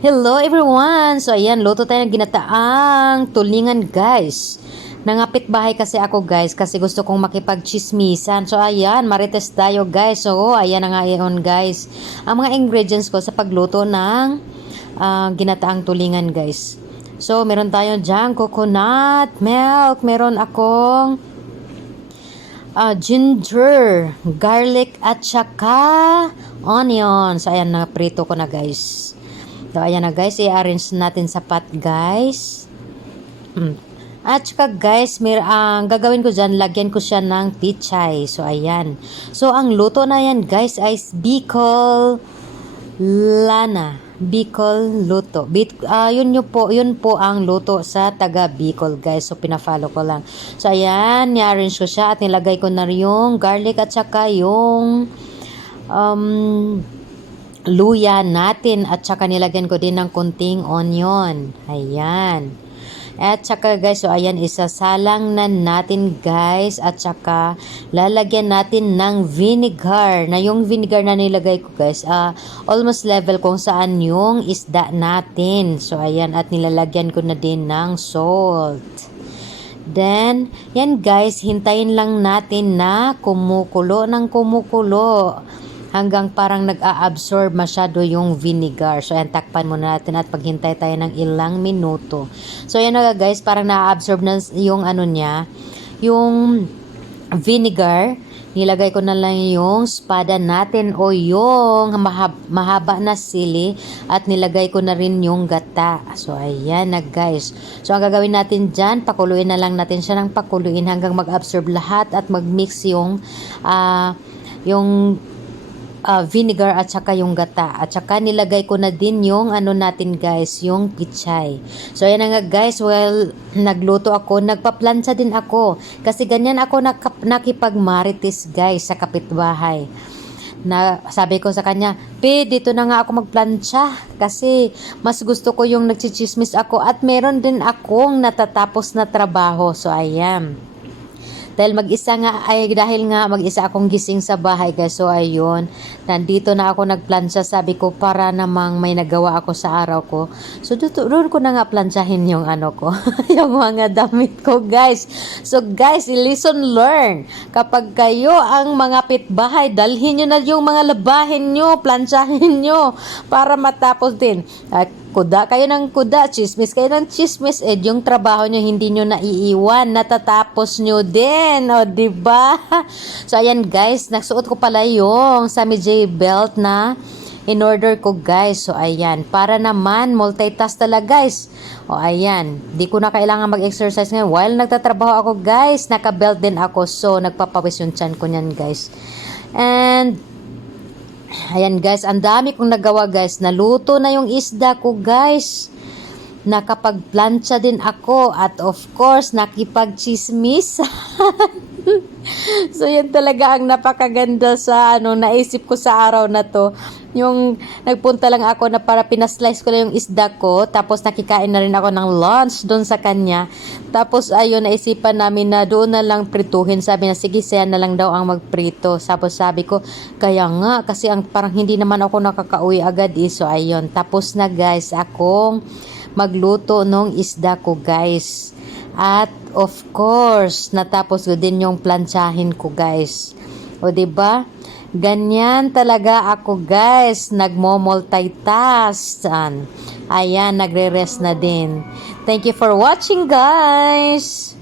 Hello everyone! So ayan, luto tayo ng ginataang tulingan guys. Nangapit bahay kasi ako guys kasi gusto kong makipag-chismisan. So ayan, marites tayo guys. So ayan na nga yun guys. Ang mga ingredients ko sa pagluto ng ginataang tulingan guys. So meron tayo dyan coconut milk. Meron akong ginger, garlic at saka onion. So ayan, na prito ko na guys. So, ayan na guys, i-arrange natin sa pot guys. At saka guys, gagawin ko dyan, lagyan ko siya ng pichay. So, ayan. So, ang luto na yan guys ay Bicol Lana. Bicol luto. Yun po ang luto sa taga Bicol guys. So, pina-follow ko lang. So, ayan, ni-arrange ko siya at nilagay ko na yung garlic at saka yung luya natin at saka nilagyan ko din ng kunting onion. Ayan. At saka guys, so ayan, isasalang na natin guys at saka lalagyan natin ng vinegar. Na yung vinegar na nilagay ko guys, almost level kung saan yung isda natin. So ayan, at nilalagyan ko na din ng salt. Then, yan guys, hintayin lang natin na kumukulo ng kumukulo hanggang parang nag-a-absorb masyado yung vinegar. So, ayan, takpan muna natin at paghintay tayo ng ilang minuto. So, ayan na guys, parang na-absorb na yung ano niya, yung vinegar. Nilagay ko na lang yung espada natin o yung mahaba na sili at nilagay ko na rin yung gata. So, ayan na guys. So, ang gagawin natin dyan, pakuluin na lang natin siya ng pakuluin hanggang mag-absorb lahat at mag-mix yung vinegar at saka yung gata. At saka nilagay ko na din yung ano natin guys, yung pichay. So ayan na nga guys, well, nagluto ako, nagpa-plancha din ako. Kasi ganyan ako nakipagmarites guys sa kapitbahay. Na sabi ko sa kanya, dito na nga ako magplancha kasi mas gusto ko yung nagchichismis ako at meron din akong natatapos na trabaho. So ayan. Dahil mag-isa akong gising sa bahay guys. So ayun, nandito na ako nagplansya, sabi ko para namang may nagawa ako sa araw ko. So doon ko na nga plansyahin yung ano ko, yung mga damit ko guys. So guys, lesson learn. Kapag kayo ang mga pitbahay, dalhin nyo na yung mga labahin nyo, plansyahin nyo para matapos din. Kuda kayo ng kuda, chismis kayo ng chismis, yung trabaho nyo hindi nyo naiiwan, natatapos nyo din, o diba? So ayan guys, nagsuot ko pala yung Sammy J belt na in order ko guys. So ayan, para naman multitask talaga guys. O ayan, di ko na kailangan mag-exercise ngayon while nagtatrabaho ako guys, naka-belt din ako, so nagpapawis yung chan ko nyan guys. And ayan guys, ang dami kong nagawa guys. Naluto na yung isda ko guys. Nakapagplancha din ako. At of course, nakipagchismis. So yan talaga ang napakaganda sa naisip ko sa araw na to. Yung nagpunta lang ako na para pinaslice ko na yung isda ko. Tapos nakikain na rin ako ng lunch doon sa kanya. Tapos ayun, naisipan namin na doon na lang prituhin. Sabi na sige, siya na lang daw ang magprito. Tapos sabi ko, kaya nga kasi parang hindi naman ako nakakauwi agad So ayun, tapos na guys akong magluto nung isda ko guys. At of course, natapos ko din yung planchahin ko guys. O diba? Ganyan talaga ako guys, nagmo-multitask. Ayan, nagre-rest na din. Thank you for watching guys.